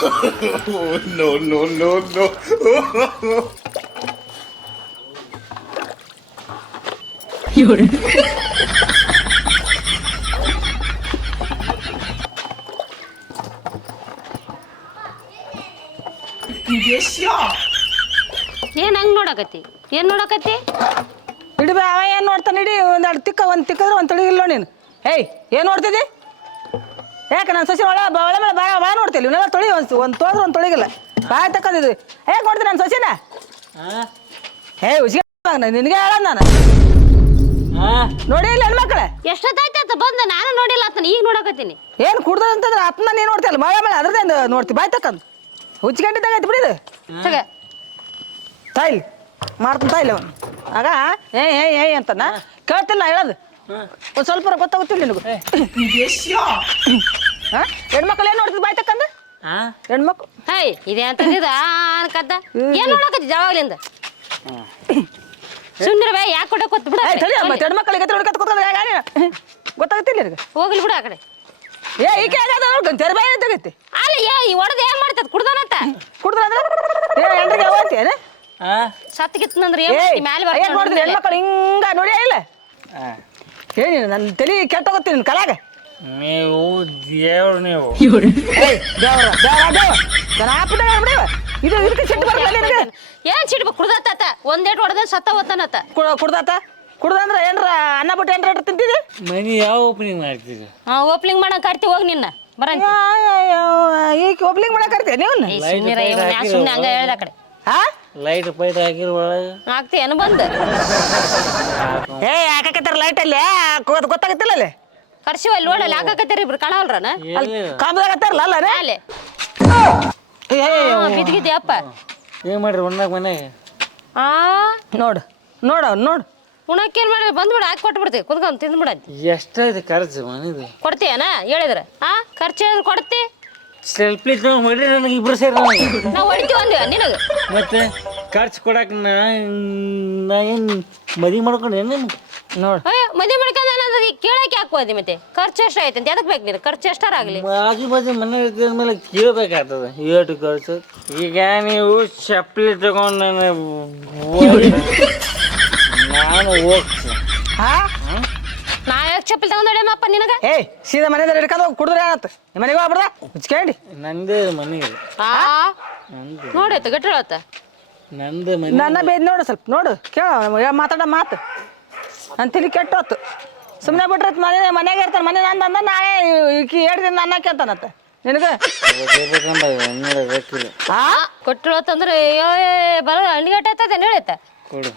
No, no, no, no. ಏನ್ ಹಂಗ್ ನೋಡಕತ್ತಿ ಏನ್ ನೋಡಕತ್ತಿ ಇಡಿ ಬಾ ಅವ ಏನು ನೋಡ್ತಾನೆ ಇಡಿ ಒಂದು ತಿಕ್ಕಿದ್ರೆ ಒಂದು ತಿಳಿಗಿಲ್ಲ ನೀನು ಏಯ್ ಏನು ನೋಡ್ತಿದ್ದಿ ಯಾಕೆ ನಾನು ಸಸಿ ಒಳ ಮೇಲೆ ಬಾ ನೋಡ್ತಿಲ್ಲ ಇವನ್ನೆಲ್ಲ ತೊಳಿ ಒಂದು ತೋದ್ರೆ ಒಂದು ತೊಳಿಗಿಲ್ಲ ಬಾ ತಕ್ಕೊಂಡಿದ್ವಿ ಹೇಗೆ ನೋಡ್ತೀನಿ ನಾನು ಸಸಿನ ಹುಷಿ ನಿನಗೆ ಹೇಳೋದು ನಾನು ನೋಡಿ ಇಲ್ಲ ಹೆಣ್ಮಕ್ಳೆ ಎಷ್ಟೊತ್ತಾಯ್ತ ಬಂದ ನಾನು ನೋಡಿಲ್ಲ ಆತನ ಈಗ ನೋಡಕತ್ತೀನಿ ಏನು ಕುಡ್ದಂತಂದ್ರೆ ಅಪ್ಪನ ನೀನು ನೋಡ್ತಿಲ್ಲ ಮಳೆ ಅದ್ರದ್ದು ನೋಡ್ತಿ ಬಾಯ್ ತಕ್ಕಂದು ಹುಚ್ಚಿಗಂಟಿದ್ದಾಗೈತಿ ಬಿಡಿದು ತಾಯಿಲ್ ಮಾಡ್ತಾನ ತಾಯಿಲ್ಲ ಅವನು ಆಗ ಏ ಅಂತನ ಕೇಳ್ತಿಲ್ಲ ನಾ ಹೇಳೋದು ಒಂದು ಸ್ವಲ್ಪ ಗೊತ್ತಾಗುತ್ತಿಲ್ಲ ನಿನಗೂ ಹಾಂ ಹೆಣ್ಮಕ್ಳು ಏನು ನೋಡ್ತಿದ್ ಬಾಯ್ ತಕ್ಕಂದು ಹೆಣ್ಮಕ್ಳು ಹೇ ಇದೆ ಅಂತಂದಿದ ಅನ್ಕದ್ದ ಏನ್ ನೋಡಕತ್ತಿ ಜಾವಾಗ್ಲಿಂದ ಸುಂದರ ಬೇ ಯಾಕೆ ಕೊಡಕ್ ಗೊತ್ತ ಬಿಡ ಹೆಣ್ಮಕ್ಳಿಗೆ ಗೊತ್ತಾಗುತ್ತಿಲ್ಲ ನಿನಗೆ ಹೋಗ್ಲಿ ಬಿಡ ಆ ಕಡೆ ಈಕೆ ಆಗದ ತೆರೆ ಬಾಯಿ ತೆಗೈತಿ ಅಲ್ಲ ಈ ಒಡದ ಏನ್ ಮಾಡ್ತದ ಕುಡ್ದಾನತ್ತ ಕುಡ್ದಂದ್ರೆ ಎಂಟ್ರಿಗೆ ಯಾವತ್ತೇನೆ ಸತ್ಗಿತ್ತಂದ್ರೆ ಮ್ಯಾಲೆ ನೋಡಿದ್ರಿ ಹೆಣ್ಮಕ್ಳು ಹಿಂಗ ನೋಡಿ ಇಲ್ಲ ಏನಿಲ್ಲ ನನ್ನ ತಲೆ ಕೆಟ್ಟೋಗತ್ತೀನಿ ನಿನ್ನ ಕಲಾಗ ನೀವು ದೇವ್ರು ನೀವು ದೇವ್ರ ಇದು ಇದಕ್ಕೆ ಸಿಟ್ಟು ಬರಲ್ಲ ನಿನಗೆ ಏನ್ ಸಿಡ್ಬೇಕು ಕುಡ್ದಾತ ಒಂದೇಟ್ ಹೊಡೆದ ಸತ್ತ ಹೋತಾನತ್ತ ಕುಡ್ದಾತ ಕುಡ್ದಂದ್ರೆ ಏನ್ರ ಅನ್ನ ಬಿಟ್ಟು ಏನ್ರ ತಿಂತಿದ್ದಿ ಮನಿ ಯಾವ ಓಪನಿಂಗ್ ಮಾಡ್ತೀರಿ ಓಪನಿಂಗ್ ಮಾಡಕ್ ಕರ್ತಿ ಹೋಗಿ ನಿನ್ನ ಬರಂತ ಈಗ ಒಬ್ಲಿಂಗ್ ಮಾಡಕ್ ಕರಿತೀಯ ನೀವು ಸುಮ್ಮನೆ ಹಂಗ ಹೇಳ್ದ ಕಡೆ ಲೈಟ್ ಪೈಟ್ ಹಾಕಿರ ಒಳಗೆ ಆಗ್ತೇನು ಬಂದ ಹಾಕಕತ್ತಾರ ಲೈಟ್ ಅಲ್ಲಿ ಗೊತ್ತಾಗತ್ತಿಲ್ಲ ಅಲ್ಲಿ ಕರ್ಸಿವ ಅಲ್ಲಿ ನೋಡಲ್ಲ ಹಾಕಕತ್ತೀರಿ ಇಬ್ರು ಕಾಣವಲ್ರನ ಕಾಮದಾಗತ್ತಾರಲ್ಲ ಅಲ್ಲ ಅಲ್ಲೇ ಬಿದ್ಗಿದ್ದೆ ಅಪ್ಪ ಏನ್ ಮಾಡ್ರಿ ಒಂದಾಗ ಮನೆಗೆ ನೋಡು ನೋಡು ಉಣಕ್ಕೇನ್ ಮಾಡ್ರಿ ಬಂದ್ಬಿಡ ಹಾಕಿ ಕೊಟ್ಬಿಡ್ತೀವಿ ಕುದ್ಕೊಂಡ್ ತಿಂದ್ಬಿಡ ಎಷ್ಟಾಯ್ತು ಖರ್ಚು ಮನೆದು ಕೊಡ್ತೀಯನ ಹೇಳಿದ್ರ ಖರ್ಚು ಹೇಳಿದ್ರೆ ಕೊಡ್ತಿ ಸೆಲ್ಫಿ ಹೊಡ್ರಿ ನನಗೆ ಇಬ್ರು ಸೇರಿ ನಾವು ಹೊಡಿತೀವಿ ಅಂದಿವ ನಿನಗ ಮತ್ತೆ ಖರ್ಚು ಕೊಡಕ್ ನಾ ಏನ್ ಮದುವೆ ಮಾಡ್ಕೊಂಡು ಏನು ನೋಡು ಮದುವೆ ಮಾಡ್ಕೊಂಡ ಕೇಳಕ್ಕೆ ಹಾಕೋದಿ ಮತ್ತೆ ಖರ್ಚು ಎಷ್ಟು ಆಯ್ತು ಅಂತ ಎದಕ್ ಬೇಕು ನೀನು ಖರ್ಚು ಎಷ್ಟಾರ ಆಗ್ಲಿ ಆಜು ಬಾಜು ಮನೆ ಇರ್ತಿದ ಮೇಲೆ ಕೇಳಬೇಕಾಗ್ತದ ಏಟು ಖರ್ಚು ಈಗ ನೀವು ಚಪ್ಪಲಿ ತಗೊಂಡು ನಾನು ಹೋಗ್ತೀನಿ ನಾ ಯಾಕೆ ಚಪ್ಪಲಿ ತಗೊಂಡ್ ಹೊಡೆಯಮ್ಮಪ್ಪ ನಿನಗ ಸೀದಾ ಮನೆಯಿಂದ ಹಿಡ್ಕೊಂಡು ಕುಡಿದ್ರೆ ಏನತ್ತ ಮನೆಗೆ ಹೋಗ್ಬಿಡ್ದ ಹುಚ್ಕಂಡಿ ನಂದೇ ಮನೆಗೆ ನೋಡತ್ತ ಗಟ್ಟಿ ಹೇಳತ್ತ ನಂದೇ ಮನೆ ನನ್ನ ಬೇದ್ ನೋಡು ಸ್ವಲ್ಪ ನೋಡು ಕೇಳ ಮಾತಾಡ ಮಾತು ನನ್ನ ತಿಳಿ ಕೆಟ್ಟೋತ್ತು ಸುಮ್ಮನೆ ಬಿಟ್ರೆ ಮನೆಗೆ ಇರ್ತಾನೆ ಮನೆ ನಂದು ಅಂದ ನಾಳೆ ಈಕಿ 2 ದಿನ ಅನ್ನಕ್ಕೆ ಅಂತಾನತ್ತ ನಿನಗೆ ಕೊಟ್ಟಿಳತ್ತಂದ್ರೆ ಬರ ಹಣ್ಣಿಗಟ್ಟ ಆಯ್ತದ ಹೇಳತ್ತ ಕೊಡು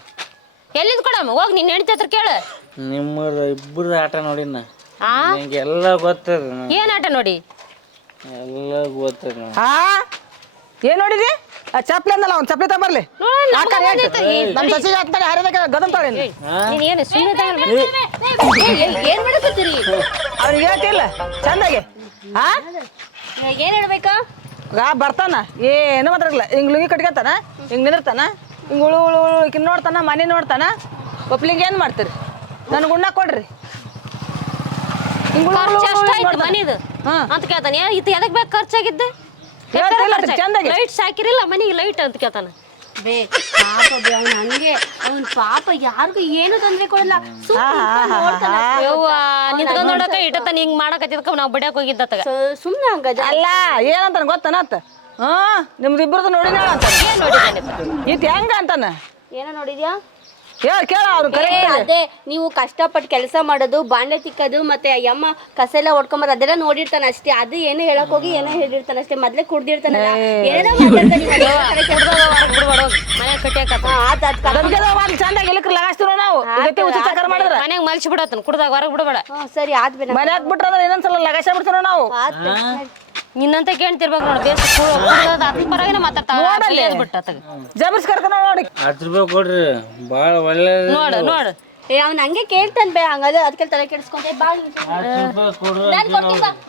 ಎಲ್ಲಿಂದ ಕೊಡಮ್ಮ ಹೋಗಿ ನಿನ್ನ ಹೆಂಡತಿ ಹತ್ರ ಕೇಳು ನಿಮ್ಮ ಇಬ್ಬರು ಆಟ ನೋಡಿನ ನಿಂಗೆ ಎಲ್ಲ ಗೊತ್ತದ ಏನ್ ಆಟ ನೋಡಿ ಎಲ್ಲ ಗೊತ್ತದ ಏನ್ ನೋಡಿದಿ ಆ ಚಪ್ಲಿ ಅಂದಲ್ಲ ಅವ್ನು ಚಪ್ಲಿ ತಗೊಂಬರ್ಲಿ ನಮ್ಮ ಸಸಿಗೆ ಹಾಕ್ತಾನೆ ಹರಿದಕ್ಕೆ ಗದಂತಾಳೆ ಏನು ಸುಮ್ಮನೆ ಏನ್ ಮಾಡಕತ್ತೀರಿ ಅವ್ನಿಗೆ ಹೇಳ್ತಿಲ್ಲ ಚಂದಾಗೆ ಏನ್ ಹೇಳ್ಬೇಕಾ ಬರ್ತಾನ ಏನು ಮಾತಾಡಲ್ಲ ಹಿಂಗ್ ಲುಂಗಿ ಕಟ್ಕೊತಾನ ಹಿಂಗ್ ನಿಂದಿರ್ತಾನ ಹಿಂಗ್ ಉಳು ಉಳು ಉಳು ಈಕಿನ್ ನೋಡ್ತಾನ ಮನೆ ನೋಡ್ತಾನ ಒಪ್ಲಿಂಗ್ ಏನ್ ಮಾಡ್ತೀರಿ ನನಗೆ ಉಣ್ಣ ಕೊಡ್ರಿ ಮನಿದು ಅಂತ ಕೇಳ್ತಾನೆ ಇದು ಎದಕ್ ಬೇಕು ಖರ್ಚಾಗಿದ್ದು ಚಂದಾಗಿ ಲೈಟ್ ಸಾಕಿರಿಲ್ಲ ಮನಿಗೆ ಲೈಟ್ ಅಂತ ಕೇಳ್ತಾನ ಬೇ ಪಾಪ ಬೇ ಅವ್ನು ಹಂಗೆ ಅವ್ನ ಪಾಪ ಯಾರಿಗೂ ಏನು ತೊಂದ್ರೆ ಕೊಡಲ್ಲ ನಿಂತ್ಕೊಂಡ್ ನೋಡಕ ಇಟ್ಟತಾನ ಹಿಂಗ್ ಮಾಡಕತ್ತಿದ್ಕ ನಾವ್ ಬಡಿಯಾಕ ಹೋಗಿದ್ದ ಸುಮ್ನೆ ಹಂಗ ಅಲ್ಲ ಏನಂತಾನ ಗೊತ್ತಾನತ್ತ ನಿಮ್ದು ಇಬ್ಬರದು ನೋಡಿನ ಏನ್ ನೋಡಿದ್ದಾನೆ ಈತ ಹೆಂಗ ಅಂತಾನ ಏನೋ ನೋಡಿದ್ಯಾ ಕೇಳ ಅವ್ರು ಅದೇ ನೀವು ಕಷ್ಟಪಟ್ಟು ಕೆಲಸ ಮಾಡೋದು ಬಾಂಡೆ ತಿಕ್ಕೋದು ಮತ್ತೆ ಅಯ್ಯಮ್ಮ ಕಸ ಎಲ್ಲ ಹೊಡ್ಕೊಂಬರ್ ಅದೆಲ್ಲ ನೋಡಿರ್ತಾನ ಅಷ್ಟೇ ಅದು ಏನೋ ಹೇಳಕ್ ಹೋಗಿ ಏನೋ ಹೇಳಿರ್ತಾನ ಅಷ್ಟೇ ಮೊದ್ಲೇ ಕುಡ್ದಿರ್ತಾನಲ್ಲ ಏನೋ ಚಂದಾಗಿ ಎಲ್ಲಿಕ್ರಲ್ಲ ಅಷ್ಟು ನಾವು ಮನ್ಯಾಗ ಮಲ್ಸಿ ಬಿಡತ್ತನ ಕುಡ್ದಾಗ ಹೊರಗ್ ಬಿಡಬೇಡ ಸರಿ ಆದ್ಮೇಲೆ ಮನ್ಯಾಗ ಬಿಟ್ರ ಇನ್ನೊಂದ್ಸಲ ಲಗಾಶ ಬಿಡ್ತಾರ ನಾವು ನಿನ್ನಂತ ಕೇಳ್ತಿರ್ಬೇಕು ನೋಡಿ ಬೇಸ್ ಪರವಾಗಿನ ಮಾತಾಡ್ತಾವ ಜಬರ್ಸ್ ಕರ್ಕೊಂಡು ನೋಡಿ 10 ರೂಪಾಯಿ ಕೊಡ್ರಿ ಭಾಳ ಒಳ್ಳೆ ನೋಡು ಅವ್ನ ಹಂಗೆ ಕೇಳ್ತಾನೆ ಬೇ ಹಂಗದ ಅದಕ್ಕೆ ತಲೆ ಕೆಡಿಸ್ಕೊಂಡೆ ಬಾ 10 ರೂಪಾಯಿ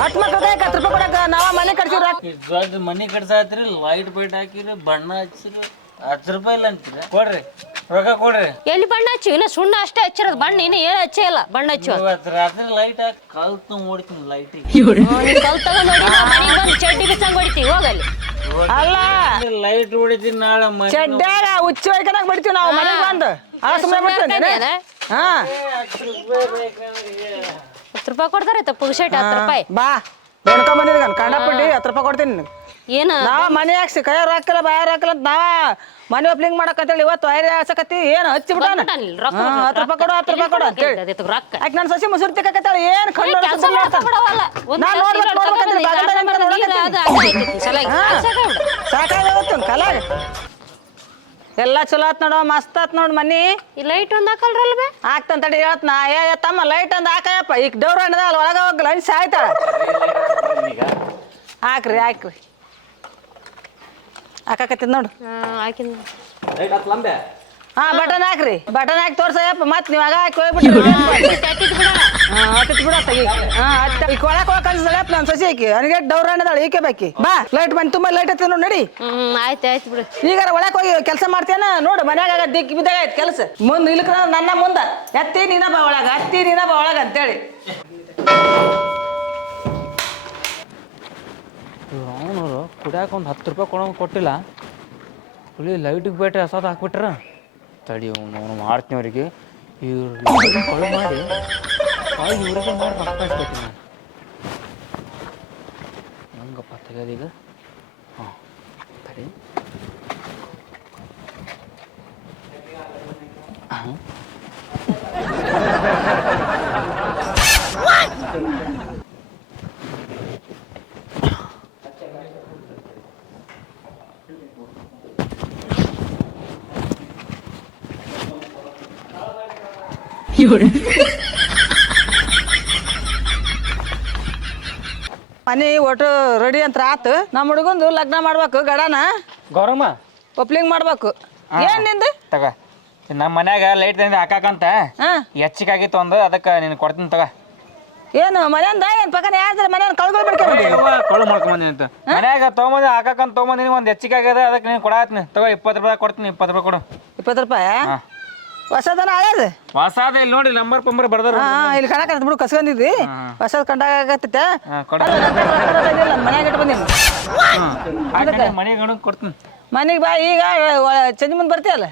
ಹತ್ತು ಮಕ್ಕಳಿಗೆ 10 ರೂಪಾಯಿ ಕೊಡಕ ನಾವ ಮನೆ ಕಟ್ಸಿವ್ರ ದೊಡ್ಡ ಮನೆ ಕಟ್ಸಾತ್ರಿ ಲೈಟ್ ಪೈಟ್ ಹಾಕಿರಿ ಬಣ್ಣ ಹಚ್ಚಿರಿ 10 ರೂಪಾಯಿ ಇಲ್ಲ ಅಂತೀರ ಕೊಡ್ರಿ ರೊಕ್ಕ ಕೊಡ್ರಿ ಎಲ್ಲಿ ಬಣ್ಣ ಹಚ್ಚಿ ಇನ್ನ ಸುಣ್ಣ ಅಷ್ಟೇ ಹಚ್ಚಿರೋದು ಬಣ್ಣ ಇನ್ನು ಏನು ಹಚ್ಚೇ ಇಲ್ಲ ಬಣ್ಣ ಹಚ್ಚು ಇವತ್ತು ರಾತ್ರಿ ಲೈಟ್ ಹಾಕಿ ಕಲ್ತು ಓಡ್ತೀನಿ ಲೈಟಿಗೆ ನೀನ್ ಕಲ್ ತಗೊಂಡ್ ನೋಡಿ ನಾವು ಮನೆಗೆ ಬಂದು ಚಡ್ಡಿ ಬಿಚ್ಚಂಗ್ ಹೊಡಿತೀವಿ ಹೋಗಲ್ಲಿ ಅಲ್ಲ ಲೈಟ್ ಹೊಡಿತೀನಿ ನಾಳೆ ಮನೆ ಚಡ್ಡ್ಯಾಗ ಹುಚ್ಚು ಹೊಯ್ಕನಾಗ ಬಿಡ್ತೀವಿ ನಾವು ಮನೆಗೆ ಬಂದು ಸುಮ್ಮನೆ ಬಿಡ್ತೇನೆ ಹಾ 10 ರೂಪಾಯಿ ಕೊಡ್ತಾರೆ ತಪ್ಪು ಶರ್ಟ್ 10 ರೂಪಾಯಿ ಬಾ ಬೆಣ್ಕ ಬಂದಿದ್ದ ಕಂಡಪಟ್ಟಿ 10 ರೂಪಾಯಿ ಕೊಡ್ತೀನಿ ನಿನಗೆ ಏನ ನಾವ ಮನೆ ಹಾಕ್ಸಿ ಕೈಯಾರ ಹಾಕಲ್ಲ ಬಾಯಾರ ಹಾಕಲ್ಲ ಅಂತ ನಾವ ಮನೆ ಓಪ್ಲಿಂಗ್ ಮಾಡಕತ್ತೇಳಿ ಇವತ್ತು ವೈರಿ ಹಾಸಕತ್ತಿ ಏನು ಹಚ್ಚಿ ಬಿಡ 10 ರೂಪಾಯಿ ಕೊಡು 10 ರೂಪಾಯಿ ಕೊಡು ಅಂತೇಳಿ ರೊಕ್ಕ ಆಕೆ ನನ್ನ ಸಸಿ ಮುಸುರು ತಿಕ್ಕಕತ್ತಾಳೆ ಏನು ಕಣ್ಣು ಕೆಲಸ ಮಾಡ್ಕೊಬಿಡವಲ್ಲ ಸಾಕಾಗೋತ್ತು ಕಲಾಗ ಎಲ್ಲ ಚಲೋ ಆತ್ ನೋಡು ಮಸ್ತ್ ಆತ್ ನೋಡು ಮನಿ ಈ ಲೈಟ್ ಒಂದ್ ಹಾಕಲ್ರಲ್ಲ ಬೇ ಆಗ್ತಂತಡಿ ಹೇಳ್ತ ನಾ ತಮ್ಮ ಲೈಟ್ ಒಂದ್ ಹಾಕಯಪ್ಪ ಈಗ ಡೌರ್ ಅಣ್ಣದ ಅಲ್ಲಿ ಒಳಗ ಹೋಗಲ್ಲ ಅನ್ಸಿ ಆಯ್ತಾಳ ಹಾಕ್ರಿ ಹಾಕಕತ್ತಿದ್ ನೋಡು ಹಾಕಿನ ಹಾ ಬಟನ್ ಹಾಕ್ರಿ ಬಟನ್ ಹಾಕಿ ತೋರ್ಸಯ್ಯಪ್ಪ ಮತ್ ನೀವ್ ಆಗ ಹಾಕಿ ಹೋಗ್ಬಿಟ್ರಿ ಹತ್ತಿತ್ ಬಿಡತ್ತ ಈಗ ಈಗ ಒಳಕ್ ಹೋಗಕ್ ಅನ್ಸದಪ್ಪ ನಾನು ಸಸಿ ಹಾಕಿ ನನಗೆ ಡೌರ್ ಅಣ್ಣದಾಳ ಈಕೆ ಬಾಕಿ ಬಾ ಲೈಟ್ ಬಂದು ತುಂಬಾ ಲೈಟ್ ಹತ್ತ ನೋಡಿ ನಡಿ ಆಯ್ತು ಬಿಡು ಈಗಾರ ಒಳಕ್ ಹೋಗಿ ಕೆಲಸ ಮಾಡ್ತೇನ ನೋಡು ಮನ್ಯಾಗ ದಿಕ್ ಬಿದ್ದಾಗ ಆಯ್ತು ಕೆಲಸ ಮುಂದ್ ಇಲ್ಕ ನನ್ನ ಮುಂದ ಎತ್ತಿ ನೀನ ಬಾ ಒಳಗ ಹತ್ತಿ ನೀನ ಬಾ ಒಳಗ ಅಂತೇಳಿ ಅವನವರು ಕುಡಿಯಾಕ ಒಂದು 10 ರೂಪಾಯಿ ಕೊಡೋಂಗೆ ಕೊಟ್ಟಿಲ್ಲ ಹುಳಿ ಲೈಟಿಗೆ ಬೇಟೆ ಹೊಸದು ಹಾಕ್ಬಿಟ್ರ ತಡಿ ಅವನು ಮಾಡ್ತೀನಿ ಅವರಿಗೆ ಇವ್ರು ಕೊಳೆ ಮಾಡಿ ಇವ್ರಿಗೆ ಮಾಡಿ ರೊಕ್ಕ ಕಳಿಸ್ಕೊತೀನಿ ನಾನು ಹೆಂಗಪ್ಪ ತೆಗೆಯೋದೀಗ ಹಾಂ ತಡಿ ಹಾಂ ಮನಿ ಒಟ್ಟು ರೆಡಿ ಅಂತ ಆತು ನಮ್ಮ ಹುಡುಗಂದು ಲಗ್ನ ಮಾಡ್ಬೇಕು ಗಡನ ಗೌರಮ್ಮ ಒಪ್ಲಿಂಗ್ ಮಾಡ್ಬೇಕು ಏನ್ ನಿಂದು ತಗ ನಮ್ಮ ಮನ್ಯಾಗ ಲೈಟ್ ತಂದು ಹಾಕಾಕಂತ ಹಾ ಹೆಚ್ಚಿಗಾಗಿತ್ತು ಒಂದು ಅದಕ್ಕೆ ನೀನು ಕೊಡ್ತೀನಿ ತಗ ಏನು ಮನೆಯಿಂದ ಏನ್ ಪಕ್ಕನ ಯಾರ್ದಾರ ಮನೆ ಕಳ್ಗಳು ಬಿಡ್ಕೊಂಡು ಕಳು ಮಾಡ್ಕೊಂಬಂದಿನಿ ಅಂತ ಮನ್ಯಾಗ ತೊಗೊಂಬಂದು ಹಾಕಾಕಂತ ತೊಗೊಂಬಂದಿನಿ ಒಂದು ಹೆಚ್ಚಿಗಾಗ್ಯದ ಅದಕ್ಕೆ ನೀನು ಕೊಡಾತ್ನಿ ತಗೋ 20 ರೂಪಾಯಿ ಕೊಡ್ತೀನಿ 20 ರೂಪಾಯಿ ಕೊಡು 20 ರೂಪಾಯಿ ಹೊಸದನ ಹಳೇದು ಹೊಸಾದ ಇಲ್ಲಿ ನೋಡಿ ನಂಬರ್ ಪಂಬರ್ ಬರ್ದಾರ ಹಾ ಇಲ್ಲಿ ಕಣಕ ಬಿಡು ಕಸ್ಕೊಂಡಿದ್ದಿ ಹೊಸದ್ ಕಂಡಾಗತ್ತೈತೆ ಕೊಡ ಮನ್ಯಾಗ ಇಟ್ಟು ಬಂದೀನಿ ಮನೆಗೆ ಗಣಕ್ ಕೊಡ್ತೀನಿ ಮನೆಗೆ ಬಾ ಈಗ ಚಂಜಿ ಮುಂದೆ ಬರ್ತೀಯಲ್ಲ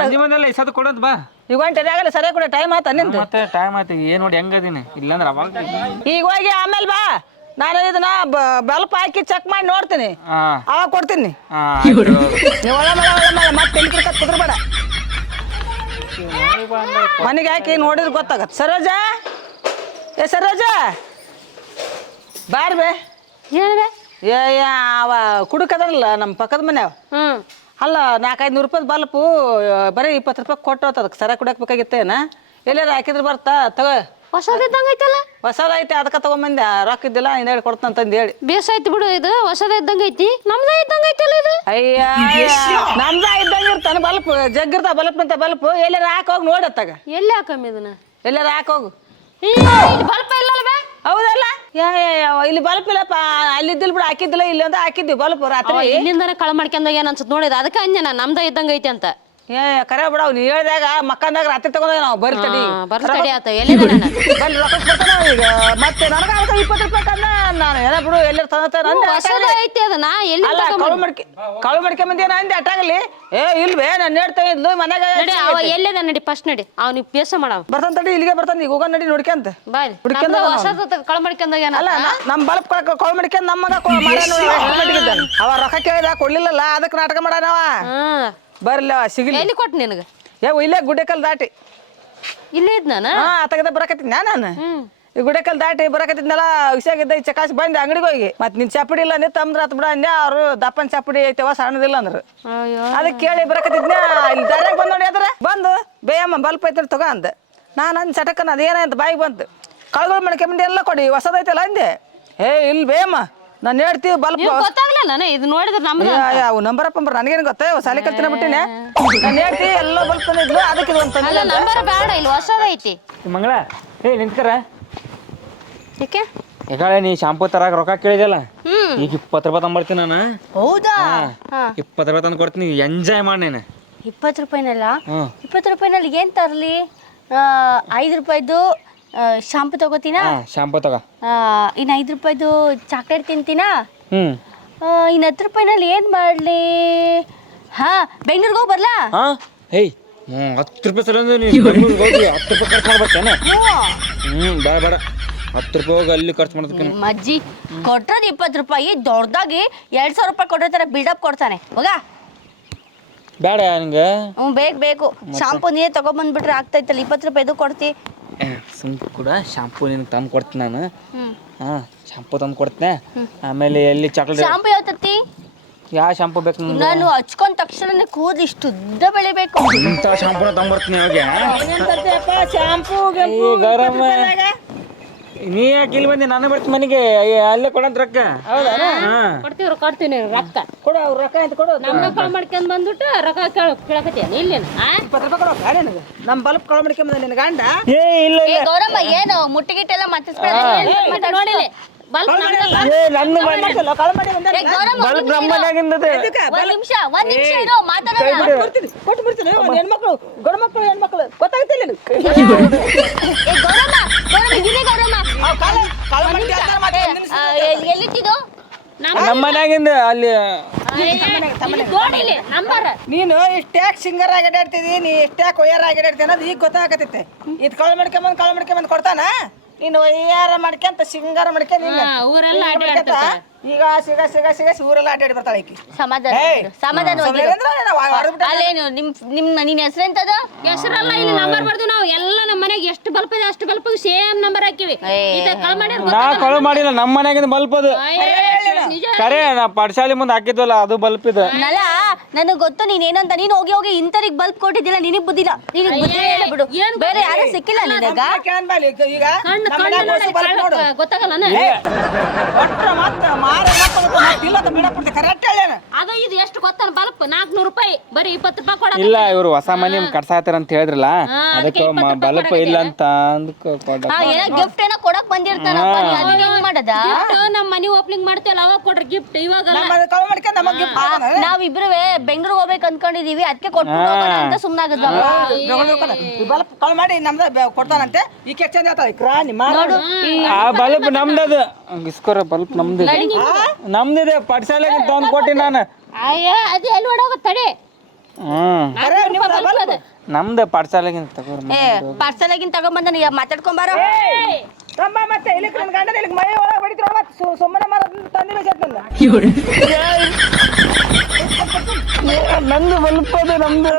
ಸಂಜೆ ಮಂದೆಲ್ಲ ಇಸದು ಕೊಡೋದು ಬಾ ಈಗ ಒಂಟೆ ಆಗಲ್ಲ ಸರಿಯಾಗಿ ಕೂಡ ಟೈಮ್ ಆತ ನಿಂದು ಮತ್ತೆ ಟೈಮ್ ಆಯ್ತು ಏನ್ ನೋಡಿ ಹೆಂಗದೀನಿ ಇಲ್ಲಾಂದ್ರೆ ಅವಾಗ ಈಗ ಹೋಗಿ ಆಮೇಲೆ ಬಾ ನಾನು ಇದನ್ನ ಬಲ್ಪ್ ಹಾಕಿ ಚೆಕ್ ಮಾಡಿ ನೋಡ್ತೀನಿ ಅವಾಗ ಕೊಡ್ತೀನಿ ನೀವು ಒಳ ಮಳೆ ಮತ್ತೆ ತೆಲಿಕೆ ಕುದ್ರಬೇಡ ಮನೆಗೆ ಹಾಕಿ ನೋಡಿದ್ರೆ ಗೊತ್ತಾಗತ್ತೆ ಸರೋಜಾ ಸರೋಜಾ ಬಾರ್ ಬೇ ಏನಿದೆ ಅವ ಕುಡುಕದಲ್ಲ ನಮ್ಮ ಪಕ್ಕದ ಮನ್ಯಾವ ಅಲ್ಲ 400-500 ರೂಪಾಯಿ ಬಲ್ಪು ಬರೀ 20 ರೂಪಾಯಿ ಕೊಟ್ಟು ಅದಕ್ಕೆ ಸರ ಕುಡಿಯಕ್ ಬೇಕಾಗಿತ್ತೇನ ಎಲ್ಲಾರ ಹಾಕಿದ್ರೆ ಬರ್ತಾ ತಗೋ ಹೊಸದಿದ್ದಂಗೈತಲ್ಲ ಹೊಸದೈತೆ ಅದಕ್ಕೆ ತಗೊಂಬಂದೆ ರೊಕ್ಕ ಇದ್ದಿಲ್ಲ ಇನ್ನೇಳಿ ಕೊಡ್ತಂತಂದು ಹೇಳಿ ಬೇಸಾಯ್ತು ಬಿಡು ಇದು ಹೊಸದ ಇದ್ದಂಗೈತಿ ನಮ್ದ ಇದ್ದಂಗೈತಲ್ಲ ಇದು ಅಯ್ಯ ನಮ್ದ ಇದ್ದಂಗೆ ಇರ್ತಾನೆ ಬಲ್ಪ್ ಜಗ್ಗಿರ್ತಾವ ಬಲ್ಪ್ ಅಂತ ಬಲ್ಪ್ ಎಲ್ಲಾರ ಹಾಕೋಗಿ ನೋಡತ್ತಾಗ ಎಲ್ಲಿ ಹಾಕಮ್ಮಿ ಇದನ್ನ ಎಲ್ಲಾರ ಹಾಕೋಗು ಬಲ್ಪ ಇಲ್ಲಲ್ಲ ಬೇ ಹೌದಲ್ಲ ಇಲ್ಲಿ ಬಲ್ಪ್ ಇಲ್ಲಪ್ಪ ಅಲ್ಲಿದ್ದಿಲ್ ಬಿಡು ಹಾಕಿದ್ದಿಲ್ಲ ಇಲ್ಲಿ ಅಂತ ಹಾಕಿದ್ವಿ ಬಲ್ಪ್ ರಾತ್ರಿ ಇಲ್ಲಿಂದಾನೆ ಕಳ ಮಾಡ್ಕೊಂಡಾಗ ಏನ್ ಅನ್ಸುತ್ತೆ ನೋಡಿದ ಅದಕ್ಕೆ ಅಂಜೆ ನಾನು ನಮ್ದ ಇದ್ದಂಗೈತಿ ಅಂತ ಕರೆ ಬಿಡ ನೀ ಹೇಳ್ದಾಗ ಮಕ್ಕಂದಾಗ ರಾತ್ರಿ ತಗೊಂಡ ನಾವು ಬರ್ತಡಿ ಬರ್ತಡಿ ಆತ ಎಲ್ಲಿ ಬಲ್ಲಿ ರೊಕ್ಕ ಕೊಡ್ತಾನ ಈಗ ಮತ್ತೆ ನನಗ 20 ರೂಪಾಯಿ ಕಂದ ನಾನು ಏನ ಬಿಡು ಎಲ್ಲರ ತಂದ ಐತಿ ಅದ ನಾ ಎಲ್ಲಿ ಅಲ್ಲ ಕಳು ಮಡ್ಕೆ ಮಂದಿ ಏನ ಅಂದೆ ಅಟ್ಟಾಗಲಿ ಇಲ್ವೇ ನಾನು ಹೇಳ್ತಾ ಇದ್ಲು ಮನ್ಯಾಗ ನಡಿ ಅವ ಎಲ್ಲದ ನಡಿ ಫಸ್ಟ್ ನಡಿ ಅವ್ನಿಗೆ ಪೇಸ ಮಾಡವ ಬರ್ತಾನ ತಡಿ ಇಲ್ಲಿಗೆ ಬರ್ತಾನ ಈಗ ಹೋಗ ನಡಿ ನೋಡ್ಕೊಂತ ಬಾಯ್ ಹೊಸದ ಕಳ ಮಾಡ್ಕೊಂಡಾಗ ಏನ ಅಲ್ಲ ನಮ್ ಬಲ್ಪ್ ಕಳು ಮಡ್ಕೊಂಡ್ ನಮ್ಮಗ ಅವ ರೊಕ್ಕ ಕೇಳಿದ ಕೊಡ್ಲಿಲ್ಲಲ್ಲ ಅದಕ್ಕೆ ನಾಟಕ ಮಾಡಾನವ ಬರ್ಲ ಸಿಗಲಿ ಎಲ್ಲಿ ಕೊಟ್ಟು ನಿನಗೆ ಇಲ್ಲೇ ಗುಡ್ಡೆಕಲ್ ದಾಟಿ ಇಲ್ಲೇ ಇದ್ ನಾನು ಆತಗದ ಬರಕತ್ತಿದ್ನ ನಾನು ಈ ಗುಡ್ಡೆಕಲ್ ದಾಟಿ ಬರಕತ್ತಿದ್ನಲ್ಲ ಹುಷಾಗಿದ್ದ ಈ ಚಕಾಸಿ ಬಂದೆ ಅಂಗಡಿಗೆ ಹೋಗಿ ಮತ್ ನಿನ್ ಚಪ್ಪಡಿ ಇಲ್ಲ ನೀ ತಮ್ದ್ರ ಆತ್ ಬಿಡ ಅಂದೆ ಅವ್ರು ದಪ್ಪನ್ ಚಪ್ಪಡಿ ಐತೆವ ಸಣ್ಣದಿಲ್ಲ ಅಂದ್ರು ಅದಕ್ಕೆ ಕೇಳಿ ಬರಕತ್ತಿದ್ನ ಇಲ್ಲಿ ದಾರ್ಯಾಗ ಬಂದ್ ನೋಡಿ ಅದ್ರ ಬಂದು ಬೇಯಮ್ಮ ಬಲ್ಪ್ ಐತೆ ತಗೋ ಅಂದ ನಾನು ಅಂದ್ ಚಟಕನ ಅದೇನಂತ ಬಾಯಿಗೆ ಬಂತು ಕಳ್ಗಳು ಮಾಡ್ಕೊಂಬಂದು ಎಲ್ಲ ಕೊಡಿ ಹೊಸದೈತಲ್ಲ ಅಂದೆ ಇಲ್ಲಿ ಬೇಯಮ್ಮ ನಾನು ಹೇಳ್ತೀವಿ ಬಲ್ಪ್ ಗೊತ್ತಾಗ್ಲಿಲ್ಲ ಇದು ನೋಡಿದ್ರೆ ನಮ್ದು ಅವು ನಂಬರ್ ಪಂಬರ್ ನನಗೇನು ಗೊತ್ತ ಸಾಲಿ ಕಲ್ತಿನ ಬಿಟ್ಟಿನಿ ನಾನು ಹೇಳ್ತೀವಿ ಎಲ್ಲ ಬಲ್ಪ್ ತಂದಿದ್ಲು ಅದಕ್ಕೆ ಇದು ಅಂತ ನಂಬರ್ ಬೇಡ ಇಲ್ಲಿ ಹೊಸದೈತಿ ಮಂಗಳ ನಿಂತ್ಕರ ಏಕೆ ಯಾಕಡೆ ನೀ ಶಾಂಪೂ ತರಾಕ ರೊಕ್ಕ ಕೇಳಿದಲ್ಲ ಈಗ 20 ರೂಪಾಯಿ ತಂಬರ್ತೀನಿ ನಾನು ಹೌದಾ 20 ರೂಪಾಯಿ ತಂದು ಕೊಡ್ತೀನಿ ಎಂಜಾಯ್ ಮಾಡಿ ನೀನು 20 ರೂಪಾಯಿನಲ್ಲ ಹ್ಮ್ 20 ರೂಪಾಯಿನಲ್ಲಿ ಏನು ತರಲಿ? 5 ರೂಪಾಯಿದು ಶಾಂಪು ತಗೋತೀನಾ? ಶಾಂಪೂ ತಗ. ಇನ್ನು 5 ರೂಪಾಯಿದು ಚಾಕ್ಲೇಟ್ ತಿಂತೀನಾ? ಹ್ಮ್ ಇನ್ನು 10 ರೂಪಾಯಿನಲ್ಲಿ ಏನು ಮಾಡಲಿ? ಹಾಂ, ಬೆಂಗ್ಳೂರಿಗೆ ಹೋಗಿ ಬರ್ಲಾ? ಹಾ ಹೇಯ್ 10 ರೂಪಾಯಿ ಸಲ ನೀನು ಬೆಂಗ್ಳೂರಿಗೆ ಹೋಗಿ 10 ರೂಪಾಯಿ ಖರ್ಚು ಮಾಡ್ಬೇಕೇನ? ಬೇಡ ಬೇಡ 10 ರೂಪಾಯಿ ಹೋಗಿ ಅಲ್ಲಿ ಖರ್ಚು ಮಾಡೋದಕ್ಕೆ. ನಿಮ್ಮ ಅಜ್ಜಿ ಕೊಟ್ಟದ್ದು 20 ರೂಪಾಯಿ, ದೊಡ್ಡದಾಗಿ 2000 ರೂಪಾಯಿ ಕೊಡೋ ಥರ ಬಿಲ್ಡಪ್ ಕೊಡ್ತಾನೆ. ಹೋಗ. ಬೇಡ ನಿಂಗೆ. ಬೇಕು ಶಾಂಪು ನೀನೇ ತಗೊಂಬಂದ್ಬಿಟ್ರೆ ಆಗ್ತೈತಲ್ಲ. 20 ರೂಪಾಯಿದು ಕೊಡ್ತಿ. ಸುಮ್ ಕೂಡ ಶಾಂಪೂ ನಿನಗೆ ತಂದು ಕೊಡ್ತೀನಿ ನಾನು. ಹ್ಮ್. ಹಾಂ ಶಾಂಪೂ ತಂದು ಕೊಡ್ತೇನೆ. ಆಮೇಲೆ ಎಲ್ಲಿ ಚಾಕ್ಲೇಟ್. ಶಾಂಪು ಯಾವ ತತ್ತಿ? ಯಾವ ಶಾಂಪೂ ಬೇಕು ನಿಮ್ಗೆ? ನಾನು ಹಚ್ಕೊಂಡ ತಕ್ಷಣ ಕೂದಲು ಇಷ್ಟು ಉದ್ದ ಬೆಳಿಬೇಕು. ಇಂಥ ಶಾಂಪೂನ ತಂದ್ಬರ್ತೀನಿ ಅವಾಗೆ. ಶಾಂಪೂ ಗರಮ ನೀ ಯಾಕೆ ಇಲ್ಲಿ ಬಂದೆ? ನಾನು ಬರ್ತೀನಿ ಮನೆಗೆ. ಅಲ್ಲೇ ಕೊಡಂತ ರೊಕ್ಕ. ಕೊಡ್ತೀವಿ ರೊಕ್ಕ ಕೊಡು, ಅವ್ರು ರೊಕ್ಕ ಅಂತ ಕೊಡು. ನಮ್ಮ ಕಾಳ ಮಾಡ್ಕೊಂಡ್ ಬಂದ್ಬಿಟ್ಟು ರೊಕ್ಕ ಕೇಳಕತ್ತೀನಿ ಇಲ್ಲಿ 20 ರೂಪಾಯಿ ಕೊಡು ಗಾಡಿ ನನಗೆ. ನಮ್ಮ ಬಲ್ಪ್ ಕಳ ಮಾಡ್ಕೊಂಬಂದ ನಿನ್ನ ಗಂಡ. ಏ ಇಲ್ಲ ಏ ಗೌರಮ್ಮ, ಏನು ಮುಟ್ಟಿಗಿಟ್ಟೆಲ್ಲ ಮತ್ತಿಸ್ಬೇಡ. ನೋಡಿಲ್ಲ ಬಲ್ಪ್ ಏ ನನ್ನ ಮನೆ ಕಳ ಮಾಡಿ ಬಂದ. ಏ ಗೌರಮ್ಮ, ಬಲ್ಬ್ ನಮ್ಮ ಮನ್ಯಾಗಿಂದದೆ. ಒಂದ್ ನಿಮಿಷ ಇರೋ, ಮಾತಾಡೋಣ. ಕೊಟ್ಟು ಬಿಡ್ತೀನಿ. ಹೆಣ್ಮಕ್ಳು ಗಂಡು ಮಕ್ಕಳು ಹೆಣ್ಮಕ್ಳು ಗೊತ್ತಾಗ್ತಿಲ್ಲ ನಿನಗೆ. ಏ ಗೌರಮ್ಮ, ಇದೇ ಗೌರಮ್ಮ. ಕಳ ಮಾಡಿ ಎಲ್ಲಿಟ್ಟಿದ್ದು? ನಮ್ಮ ಮನ್ಯಾಗಿಂದ ಅಲ್ಲಿ. ನೋಡಿಲ್ಲ ನಂಬರ್ ನೀನು ಇಷ್ಟ್ಯಾಕೆ ಸಿಂಗರ್ ಆಗಿ ಅಡ್ಡಾಡ್ತಿದಿ, ನೀ ಇಷ್ಟ್ಯಾಕೆ ಒಯ್ಯಾರ ಆಗಿ ಅಡ್ಡಾಡ್ತಿ ಅನ್ನೋದು ಈಗ ಗೊತ್ತಾಗತ್ತೈತೆ. ಇದು ಕಳ ಮಾಡ್ಕೊಂಬಂದು ಕೊಡ್ತಾನ. ನೀನು ಒಯ್ಯಾರ ಮಾಡ್ಕೊಂತ ಸಿಂಗಾರ ಮಾಡ್ಕೊಂತ ಊರೆಲ್ಲ ಈಗ ಸಿಗ ಊರೆಲ್ಲ ಅಡ್ಡಾಡಿ ಬರ್ತಾಳೆ ಈಕಿ. ಸಮಾಧಾನವಾಗಿ ಅಲ್ಲೇನು ನಿನ್ನ ಹೆಸರೆಂತದ? ಹೆಸರಲ್ಲ ಇಲ್ಲಿ ನಂಬರ್ ಬರ್ದು ನಾವು ಎಲ್ಲ ನಮ್ಮ ಮನೆಗೆ ಎಷ್ಟು ಬಲ್ಪ್ ಇದೆ ಅಷ್ಟು ಬಲ್ಪ್ ಸೇಮ್ ನಂಬರ್ ಹಾಕಿವಿ. ನಾ ಕಳು ಮಾಡಿಲ್ಲ, ನಮ್ಮ ಮನ್ಯಾಗಿಂದ ಬಲ್ಪ್ ಅದು. ಕರೆ ನಾ ಪಾಠಶಾಲೆ ಮುಂದೆ ಹಾಕಿದ್ವಲ್ಲ ಅದು ಬಲ್ಪ್ ಇದೆ. ನಲ್ಲ ನನಗೆ ಗೊತ್ತು ನೀನೇನಂತ. ನೀನು ಹೋಗಿ ಇಂತರಿಗೆ ಬಲ್ಪ್ ಕೊಟ್ಟಿದ್ದಿಲ್ಲ, ನಿನಗೆ ಬುದ್ಧಿಲ್ಲ. ನಿನಗೆ ಬುದ್ಧಿ ಇಲ್ಲ ಬಿಡು. ಬೇರೆ ಯಾರು ಸಿಕ್ಕಿಲ್ಲ ನಿನಗ? ಈಗ ಗೊತ್ತಾಗಲ್ಲ ಅದು ಇದು ಎಷ್ಟು ಗೊತ್ತಾನ ಬಲ್ಪ್ 400 ರೂಪಾಯಿ, ಬರೀ 20 ರೂಪಾಯಿ ಕೊಡ. ಇಲ್ಲ ಇವ್ರು ಹೊಸ ಮನೆ ಕಟ್ಸಾತಾರ ಅಂತ ಹೇಳಿದ್ರಲ್ಲ, ಅದಕ್ಕೆ ಬಲ್ಪ್ ಇಲ್ಲ ಅಂತ ಅಂದ್ಕೊ ಕೊಡ. ಏನೋ ಗಿಫ್ಟ್ ಏನೋ ಕೊಡಕ್ ಬಂದಿರ್ತಾನಪ್ಪ, ಅದನ್ನ ಹೆಂಗ್ ಮಾಡದ? ನಮ್ಮ ಮನಿ ಓಪನಿಂಗ್ ಮಾಡ್ತೇವಲ್ಲ ಅವಾಗ ಕೊಡ್ರಿ ಗಿಫ್ಟ್. ಇವಾಗ ನಾವಿಬ್ರು ಬೆಂಗ್ಳೂರ್ ಹೋಗ್ಬೇಕು ಅನ್ಕೊಂಡಿದೀವಿ, ಅದಕ್ಕೆ ಕೊಟ್ಟು ಅಂತ ಸುಮ್ನಾಗದ. ಬಲ್ಪ್ ಕಾಲ್ ಮಾಡಿ ನಮ್ದ ಕೊಡ್ತಾನಂತೆ. ಈ ಕೆಚ್ಚ ನೋಡು, ಆ ಬಲ್ಪ್ ನಮ್ದದು. ಇಸ್ಕೊರ ಬಲ್ಪ್ ನಮ್ದಿದೆ ಪಾಠಶಾಲೆಗೆ ತಂದು ಕೊಟ್ಟಿ ನಾನು. ಅಯ್ಯ ಅದು ಎಲ್ಲಿ ಹೊಡೋಗ ತಡೆ. ನಮ್ದು ಪಾಠಶಾಲೆಗಿಂತ ತಗೋರ್. ಪಾರ್ಸಲ್ ಆಗಿನ ತಗೊಂಬಂದ ಮಾತಾಡ್ಕೊಂಬಾರ. ಮತ್ತೆ ಇಲ್ಲಿ ನನ್ನ ಗಂಡನ ಇಲ್ಲಿ ಮೈ ಒಳಗೆ ಹೊಡಿತೀರ ಸುಮ್ಮನೆ ತಂದಿಲ್ಲ ನಂದು ಬಲ್ಪ್ ಅದು ನಮ್ದು.